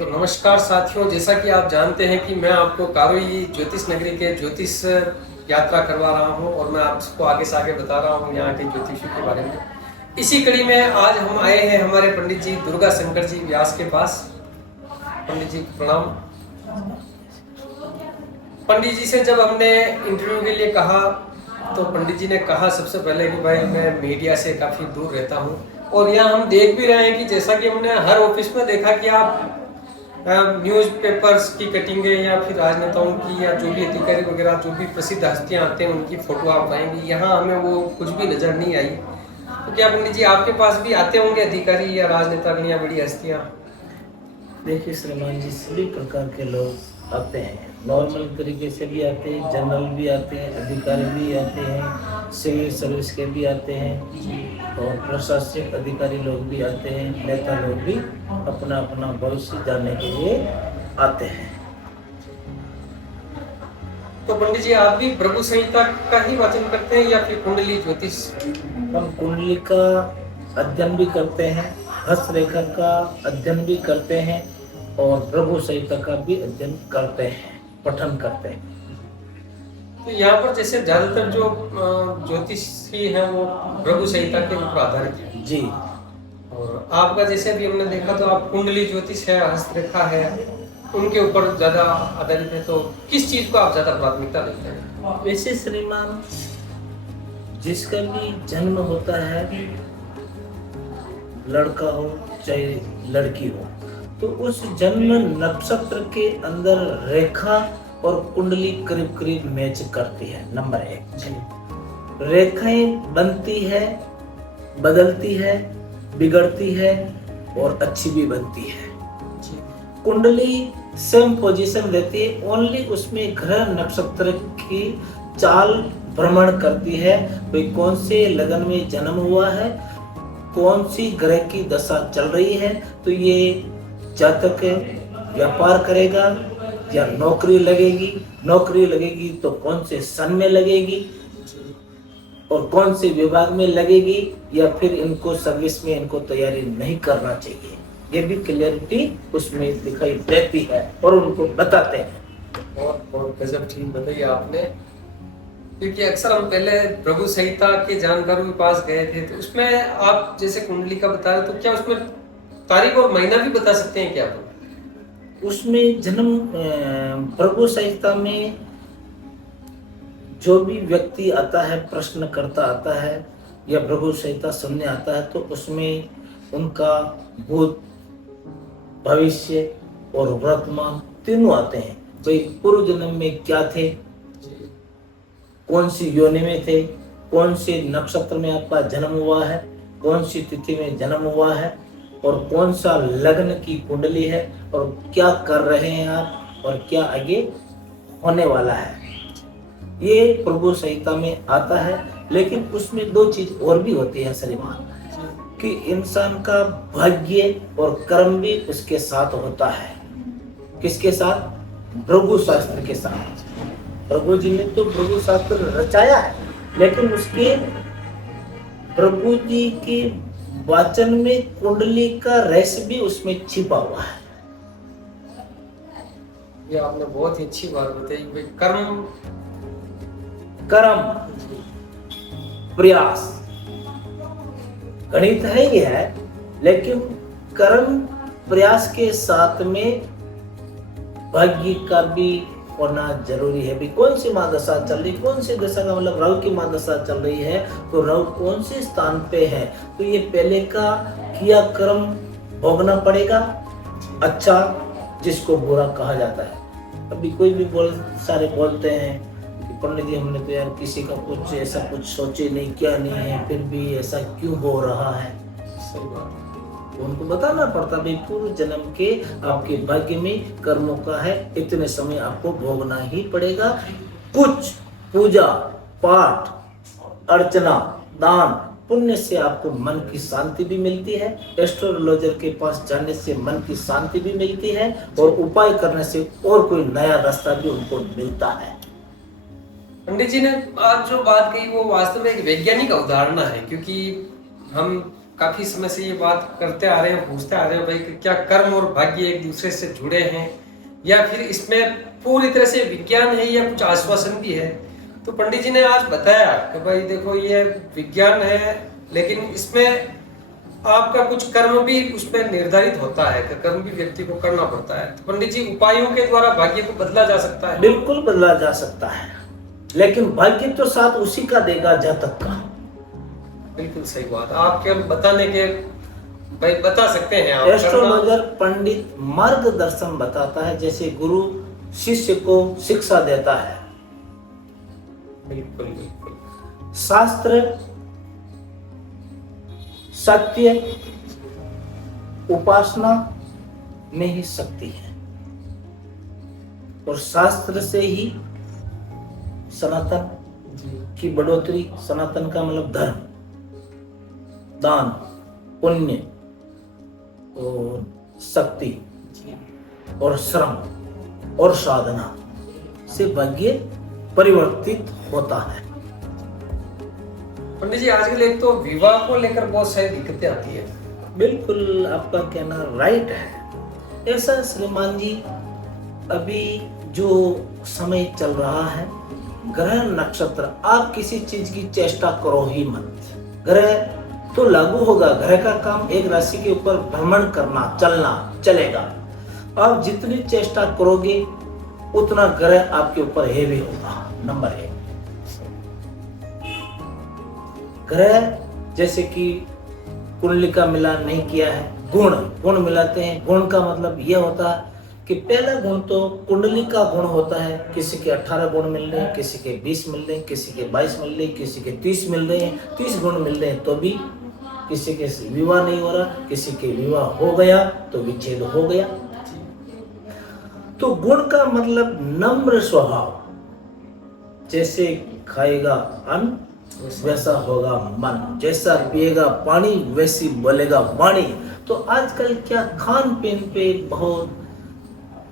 तो नमस्कार साथियों, जैसा कि आप जानते हैं कि मैं आपको कारोई ज्योतिष नगरी के ज्योतिष यात्रा करवा रहा हूं और मैं आपको आगे से आगे बता रहा हूं यहाँ के ज्योतिषियों के बारे में। इसी कड़ी में आज हम आए हैं हमारे पंडित जी दुर्गा शंकर जी व्यास के पास। पंडित जी प्रणाम। पंडित जी से जब हमने इंटरव्यू के लिए कहा तो पंडित जी ने कहा सबसे पहले कि भाई मैं मीडिया से काफ़ी दूर रहता हूँ, और यहाँ हम देख भी रहे हैं कि जैसा कि हमने हर ऑफिस में देखा कि आप न्यूज़पेपर्स की कटिंगें या फिर राजनेताओं की या जो भी अधिकारी वगैरह जो भी प्रसिद्ध हस्तियां आते हैं उनकी फोटो आप पाएंगे। यहाँ हमें वो कुछ भी नज़र नहीं आई। तो क्या पंडित जी आपके पास भी आते होंगे अधिकारी या राजनेता या बड़ी हस्तियाँ? देखिए श्रीमान जी, सभी प्रकार के लोग आते हैं। नॉर्मल तरीके से भी आते हैं, जनरल भी आते हैं, अधिकारी भी आते हैं, सिविल सर्विस के भी आते हैं और प्रशासनिक अधिकारी लोग भी आते हैं। नेता लोग भी अपना अपना भविष्य जानने के लिए आते हैं। तो पंडित जी आप भी प्रभु संहिता का ही वाचन करते हैं या फिर कुंडली ज्योतिष? हम कुंडली का अध्ययन भी करते हैं, हस्तरेखा का अध्ययन भी करते हैं और प्रभु संहिता का भी अध्ययन करते हैं, पठन करते हैं। तो यहाँ पर जैसे ज्यादातर जो ज्योतिषी हैं वो प्रभु संहिता के ऊपर आधारित है जी। और आपका जैसे भी हमने देखा तो आप कुंडली ज्योतिष है, हस्तरेखा है, उनके ऊपर ज्यादा आधारित है। तो किस चीज को आप ज्यादा प्राथमिकता देते हैं? वैसे श्रीमान, जिसका भी जन्म होता है, लड़का हो चाहे लड़की हो, तो उस जन्म नक्षत्र के अंदर रेखा और कुंडली करीब करीब मैच करती है। नंबर 1, रेखाएं बनती है, बदलती है, बिगड़ती है और अच्छी भी बनती है। कुंडली सेम पोजीशन रहती है, ओनली उसमें ग्रह नक्षत्र की चाल भ्रमण करती है। भाई कौन से लगन में जन्म हुआ है, कौन सी ग्रह की दशा चल रही है, तो ये जातक व्यापार करेगा या नौकरी लगेगी तो कौन से सन में लगेगी और कौन से विभाग में लगेगी, या फिर इनको सर्विस में इनको तैयारी नहीं करना चाहिए, ये भी क्लियरिटी उसमें दिखाई देती है और उनको बताते हैं। बहुत गजब ठीक बताइए आपने, क्योंकि अक्सर हम पहले प्रभु संहिता के जानकारों के पास गए थे तो उसमें आप जैसे कुंडली का बता रहे तो क्या उसमें तारीख और महीना भी बता सकते हैं क्या आप? उसमें जन्म प्रभु संहिता में जो भी व्यक्ति आता है, प्रश्न करता आता है या प्रभु संहिता सुनने आता है, तो उसमें उनका भूत, भविष्य और वर्तमान तीनों आते हैं। भाई पूर्व जन्म में क्या थे, कौन सी योनि में थे, कौन से नक्षत्र में आपका जन्म हुआ है, कौन सी तिथि में जन्म हुआ है और कौन सा लग्न की कुंडली है और क्या कर रहे हैं आप और क्या आगे होने वाला है, ये प्रभु संहिता में आता है। लेकिन उसमें 2 चीज और भी होती है श्रीमान, कि इंसान का भाग्य और कर्म भी उसके साथ होता है। किसके साथ? भृगु शास्त्र के साथ। प्रभु जी ने तो भृगु शास्त्र रचाया है, लेकिन उसके प्रभु जी के वाचन में कुंडली का रहस्य भी उसमें छिपा हुआ है। ये आपने बहुत ही अच्छी बात बताई। कर्म प्रयास गणित है ही है, लेकिन कर्म प्रयास के साथ में भाग्य का भी होना जरूरी है। भी कौन सी महादशा चल रही, कौन सी दशा का मतलब राहु की महादशा चल रही है, तो राहु कौन से स्थान पे है, तो ये पहले का किया कर्म भोगना पड़ेगा। अच्छा जिसको बुरा कहा जाता है। अभी कोई भी सारे बोलते हैं कि पंडित जी हमने तो यार किसी का कुछ ऐसा कुछ सोचे नहीं, क्या नहीं है, फिर भी ऐसा क्यों हो रहा है। सही बात, उनको बताना पड़ता भाई पूर्व जन्म के आपके भाग्य में कर्मों का है, इतने समय आपको भोगना ही पड़ेगा। कुछ पूजा पाठ, अर्चना, दान, पुण्य से आपको मन की शांति भी मिलती है। एस्ट्रोलॉजर के पास जाने से मन की शांति भी मिलती है और उपाय करने से और कोई नया रास्ता भी उनको मिलता है। पंडित जी ने आज जो बात कही वो वास्तव में एक वैज्ञानिक अवधारणा है, क्योंकि हम काफी समय से ये बात करते आ रहे हैं, पूछते आ रहे हैं भाई कि क्या कर्म और भाग्य एक दूसरे से जुड़े हैं या फिर इसमें पूरी तरह से विज्ञान है या कुछ आश्वासन भी है। तो पंडित जी ने आज बताया कि भाई देखो ये विज्ञान है, लेकिन इसमें आपका कुछ कर्म भी उसमें निर्धारित होता है कि कर्म भी व्यक्ति को करना पड़ता है। तो पंडित जी, उपायों के द्वारा भाग्य को बदला जा सकता है? बिल्कुल बदला जा सकता है, लेकिन भाग्य तो साथ उसी का देगा जातक का। बिल्कुल सही बात। आप केवल बताने के भाई बता सकते हैं आप। एस्ट्रोलॉजर पंडित मार्गदर्शन बताता है, जैसे गुरु शिष्य को शिक्षा देता है। बिल्कुल बिल्कुल। शास्त्र सत्य उपासना में ही शक्ति है, और शास्त्र से ही सनातन की बढ़ोतरी, सनातन का मतलब धर्म, दान, पुण्य और शक्ति और श्रम और साधना से भाग्य परिवर्तित होता है। पंडित जी, आजकल एक तो विवाह को लेकर बहुत सारी दिक्कतें आती है। बिल्कुल आपका कहना राइट है। ऐसा श्रीमान जी, अभी जो समय चल रहा है, ग्रह नक्षत्र, आप किसी चीज की चेष्टा करो ही मत। ग्रह तो लागू होगा, ग्रह का काम एक राशि के ऊपर भ्रमण करना, चलना, चलेगा। आप जितनी चेष्टा करोगे उतना ग्रह आपके ऊपर हेवी होगा। नंबर 1, ग्रह जैसे कि कुंडली का मिलान नहीं किया है, गुण मिलाते हैं। गुण का मतलब यह होता है कि पहला गुण तो कुंडली का गुण होता है। किसी के 18 गुण मिल रहे हैं, किसी के 20 मिल रहे हैं, किसी के 22 मिल रहे हैं, किसी के 30 मिल रहे हैं, 30 गुण मिल रहे हैं, तो भी किसी के विवाह नहीं हो रहा, किसी के विवाह हो गया तो विच्छेद हो गया। तो गुण का मतलब नम्र स्वभाव, जैसे खाएगा अन्न वैसा होगा मन, जैसा पिएगा पानी वैसी बोलेगा वाणी। तो आजकल क्या खान पीन पे, बहुत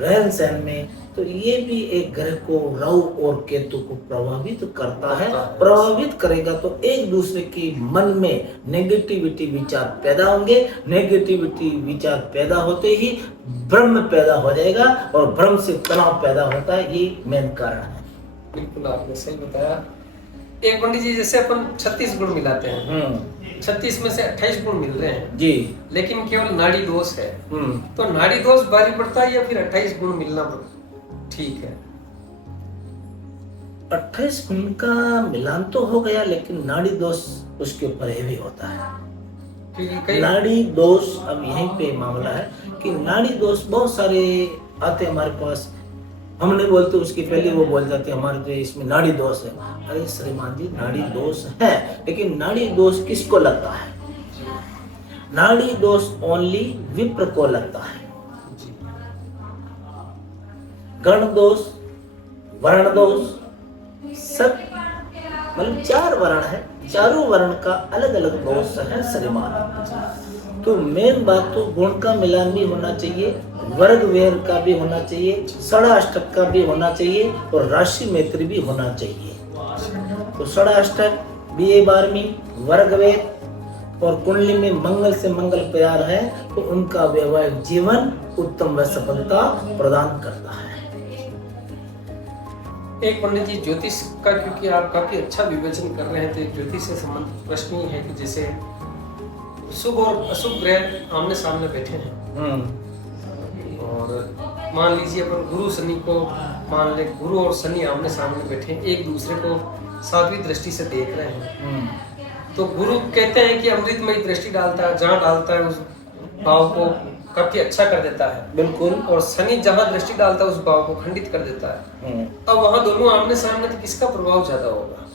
रहन सहन में, तो ये भी एक ग्रह को, राहु और केतु को प्रभावित करता है। प्रभावित करेगा तो एक दूसरे के मन में नेगेटिविटी विचार पैदा होंगे। नेगेटिविटी विचार पैदा होते ही भ्रम पैदा हो जाएगा, और भ्रम से तनाव पैदा होता है। ये मेन कारण है। बिल्कुल आपने सही बताया। एक पंडित जी, जैसे अपन 36 गुण मिलाते हैं, 36 में से 28 गुण मिल रहे हैं जी, लेकिन केवल नाड़ी दोष है, तो नाड़ी दोष भारी पड़ता है या फिर 28 गुण मिलना ठीक है? 28 गुण का मिलान तो हो गया, लेकिन नाड़ी दोष उसके ऊपर हेवी होता है। क्योंकि कई नाड़ी दोष, अब यहीं पे मामला है कि नाड़ी दोष बहुत सारे आते हैं हमारे पास। हम नहीं बोलते, उसके पहले वो बोल जाते हैं हमारे तो इसमें नाड़ी दोष है। अरे श्रीमान जी, नाड़ी दोष है, लेकिन नाड़ी दोष किसको लगता है? नाड़ी दोष ओनली विप्र को लगता है। गण दोष, वर्ण दोष, सब मतलब 4 वर्ण है, चारों वर्ण का अलग अलग दोष है श्रीमान। तो मेन बात तो गुण का मिलान भी होना चाहिए, वर्ग वेर का भी होना चाहिए, षडाष्टक का भी होना चाहिए, और राशि मैत्री भी होना चाहिए। तो षडाष्टक, BA 12वीं, वर्ग वेर और कुंडली में मंगल से मंगल प्यार है, तो उनका वैवाहिक जीवन उत्तम व सफलता प्रदान करता है। एक पंडित जी, ज्योतिष का, क्योंकि आप काफी अच्छा विवेचन कर रहे हैं, तो ज्योतिष से संबंधित प्रश्न ही है कि जैसे शुभ और अशुभ ग्रह आमने सामने बैठे हैं, और मान लीजिए अपन गुरु शनि को मान ले, गुरु और शनि आमने सामने बैठे हैं, एक दूसरे को 7वीं दृष्टि से देख रहे हैं। तो गुरु कहते हैं कि अमृतमयी दृष्टि डालता है, जहाँ डालता है उस भाव को काफी अच्छा कर देता है। बिल्कुल। और शनि जहाँ दृष्टि डालता है उस भाव को खंडित कर देता है। अब वहाँ दोनों आमने सामने, तो किसका प्रभाव ज्यादा होगा?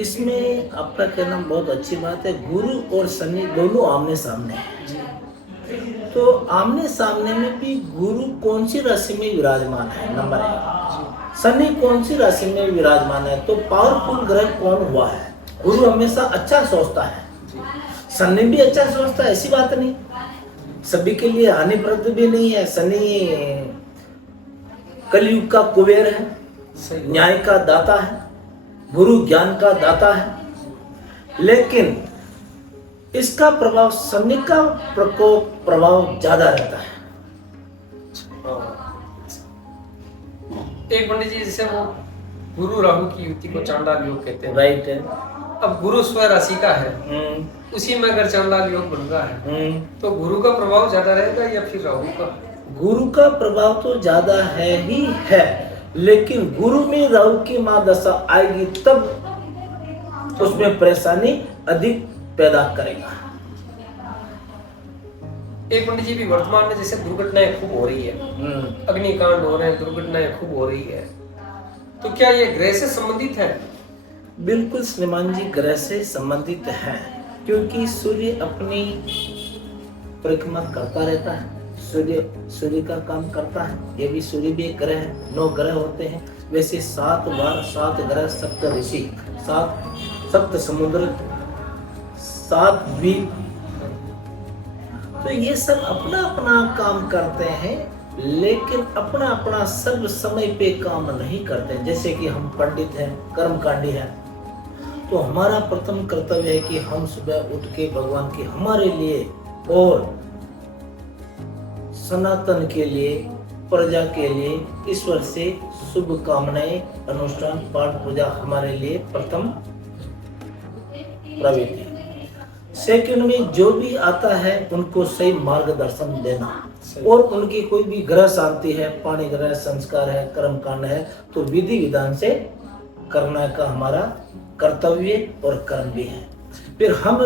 इसमें आपका कहना बहुत अच्छी बात है। गुरु और शनि दोनों आमने सामने हैं, तो आमने सामने में भी गुरु कौन सी राशि में विराजमान है, नंबर 1, शनि कौन सी राशि में विराजमान है, तो पावरफुल ग्रह कौन हुआ है। गुरु हमेशा अच्छा सोचता है, शनि भी अच्छा सोचता है, ऐसी बात नहीं, सभी के लिए हानिप्रद भी नहीं है। शनि कलयुग का कुबेर है, न्याय का दाता है, गुरु ज्ञान का दाता है। लेकिन इसका प्रभाव शनि का प्रकोप प्रभाव ज्यादा रहता है। एक पंडित जी जैसे वो गुरु राहु की युति को चांडाल योग कहते हैं, राइट है। अब गुरु स्व राशि का है, उसी में अगर चांडाल योग बन रहा है तो गुरु का प्रभाव ज्यादा रहेगा या फिर राहु का? गुरु का प्रभाव तो ज्यादा है ही है, लेकिन गुरु में राहु की महादशा आएगी तब उसमें परेशानी अधिक पैदा करेगा। एक पंडित जी भी वर्तमान में जैसे दुर्घटनाएं खूब हो रही है, अग्निकांड हो रहे हैं, दुर्घटनाएं खूब हो रही है, तो क्या ये ग्रह से संबंधित है? बिल्कुल श्रीमान जी, ग्रह से संबंधित है, क्योंकि सूर्य अपनी परिक्रमा करता रहता है, सूर्य का काम करता है। ये भी सूर्य भी एक ग्रह है, 9 ग्रह होते हैं। वैसे 7 बार 7 ग्रह, 7 ऋषि, 7 समुद्र, 7 द्वीप, तो ये सब अपना अपना काम करते हैं, लेकिन अपना अपना सब समय पे काम नहीं करते। जैसे कि हम पंडित हैं, कर्मकांडी हैं, तो हमारा प्रथम कर्तव्य है कि हम सुबह उठ के भगवान की हमारे लिए और सनातन के लिए, प्रजा के लिए, ईश्वर से शुभ कामनाएं, अनुष्ठान, पाठ पूजा हमारे लिए प्रथम प्रवृत्ति। सेकंड में जो भी आता है उनको सही मार्गदर्शन देना, और उनकी कोई भी ग्रह शांति है, पाणी ग्रह, संस्कार है, कर्मकांड है, तो विधि विधान से करना का हमारा कर्तव्य और कर्म भी है। फिर हम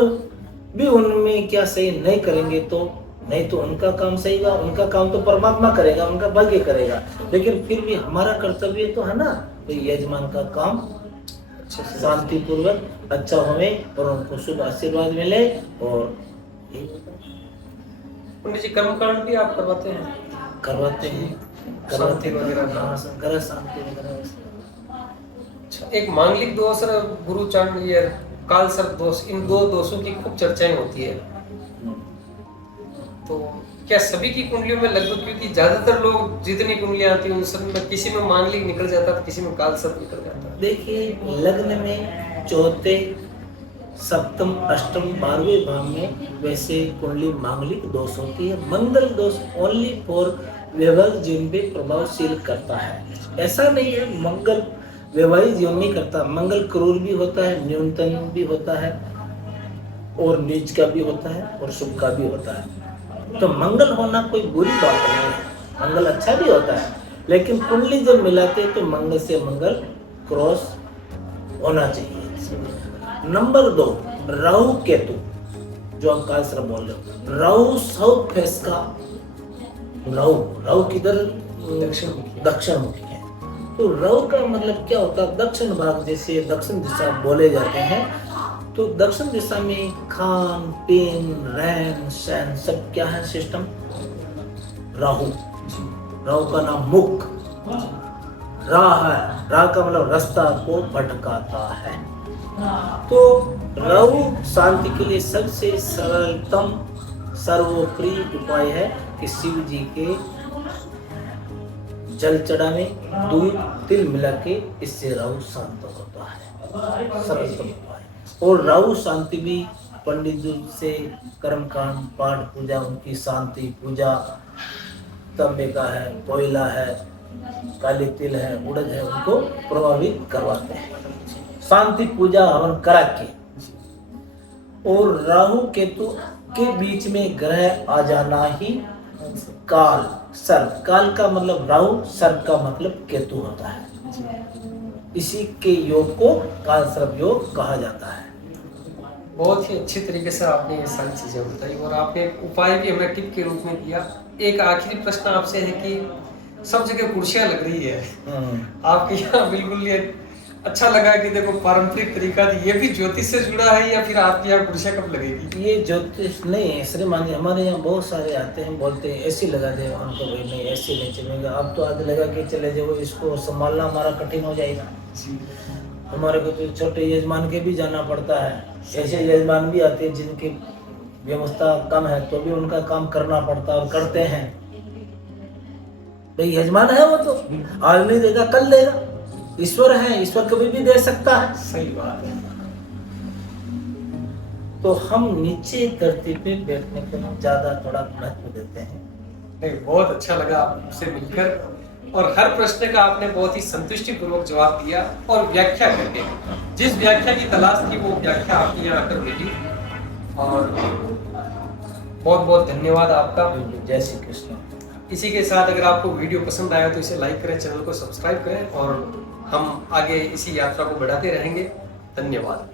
भी उनमें क्या सही नहीं करेंगे तो नहीं, तो उनका काम सही होगा, उनका काम तो परमात्मा करेगा, उनका भाग्य करेगा, लेकिन फिर भी हमारा कर्तव्य तो है ना, तो यजमान का काम शांति पूर्वक अच्छा होवे और उनको शुभ आशीर्वाद मिले। और पंडित जी कर्मकांड भी आप करवाते हैं? करवाते हैं, शांति वगैरह, ग्रह शांति वगैरह। अच्छा, एक मांगलिक दोष और गुरु चांड या काल सर्प दोष, इन 2 दोषों की खूब चर्चाएं होती है, तो क्या सभी की कुंडलियों में लगभग, क्योंकि ज्यादातर लोग जितनी कुंडलियां आती हैं उन सब में किसी में मांगलिक निकल जाता है, किसी में काल सर्प निकल जाता है। देखिए, लग्न में चौथे, सप्तम, अष्टम, 12वें भाव में वैसे कुंडली मांगलिक दोष होती है। मंगल दोष ओनली फॉर वैवाहिक जीवन पे प्रभावशील करता है। ऐसा नहीं है मंगल वैवाहिक जीवन नहीं करता, मंगल क्रूर भी होता है, न्यूनतम भी होता है, और नीच का भी होता है, और शुभ का भी होता है। तो मंगल होना कोई बुरी बात नहीं है, मंगल अच्छा भी होता है, लेकिन कुंडली जब मिलाते तो मंगल से मंगल क्रॉस होना चाहिए। नंबर 2, राहु केतु, जो आप काल सर्प बोल रहे हो, राहु साउथ फेस का, राहु किधर? दक्षिण मुखी है। तो राहु का मतलब क्या होता है? दक्षिण भाग, जैसे दक्षिण दिशा बोले जाते हैं, तो दक्षिण दिशा में खान पीन, रहन सहन सब क्या है सिस्टम? राहु का नाम मुख, राह है, राह का मतलब रास्ता को भटकाता है। तो राहु शांति के लिए सबसे सरलतम सर्वोपरि उपाय है कि शिव जी के जल चढ़ाने, दूध तिल मिला के, इससे राहु शांत होता है, सरलतम उपाय। और राहु शांति भी पंडित जी से कर्मकांड, पाठ पूजा, उनकी शांति पूजा, तांबे का है, कोयला है, काली तिल है, उड़द है, उनको प्रभावित करवाते हैं शांति पूजा हवन करा के। और राहु केतु के बीच में ग्रह आ जाना ही काल सर्प, काल का मतलब राहु, सर्प का मतलब केतु होता है। इसी के योग को काल सर्प योग कहा जाता है। बहुत ही अच्छी तरीके से आपने ये सारी चीजें बताई, और आपने एक उपाय भी हमें टिप के रूप में दिया। एक आखिरी प्रश्न आपसे है कि सब जगह कुर्सियां लग रही है, आपके यहाँ बिल्कुल ये अच्छा लगा कि देखो पारंपरिक तरीका, ये भी ज्योतिष से जुड़ा है या फिर आपके यहाँ कुर्सियां कब लगेगी? ये ज्योतिष नहीं है श्रीमान जी, हमारे यहाँ बहुत सारे आते हैं, बोलते हैं ऐसी लगा दे, उनको भाई नहीं ऐसी नहीं चलेगा, अब तो आज लगा के चले जाओ, इसको संभालना हमारा कठिन हो जाएगा। हमारे को तो छोटे यजमान के भी जाना पड़ता है, ऐसे यजमान भी आते हैं जिनकी व्यवस्था कम है तो भी उनका काम करना पड़ता है और करते हैं। भाई यजमान है वो तो आज नहीं देगा कल देगा, ईश्वर है, ईश्वर कभी भी दे सकता है। सही बात है। तो हम नीचे धरती पे बैठने को ज्यादा थोड़ा महत्व देते हैं। नहीं, बहुत अच्छा लगा आपसे मिलकर और हर प्रश्न का आपने बहुत ही संतुष्टि पूर्वक जवाब दिया और व्याख्या करके जिस व्याख्या की तलाश थी वो व्याख्या आपके यहाँ आकर मिली और बहुत बहुत धन्यवाद आपका। जय श्री कृष्ण। इसी के साथ अगर आपको वीडियो पसंद आया तो इसे लाइक करें, चैनल को सब्सक्राइब करें और हम आगे इसी यात्रा को बढ़ाते रहेंगे। धन्यवाद।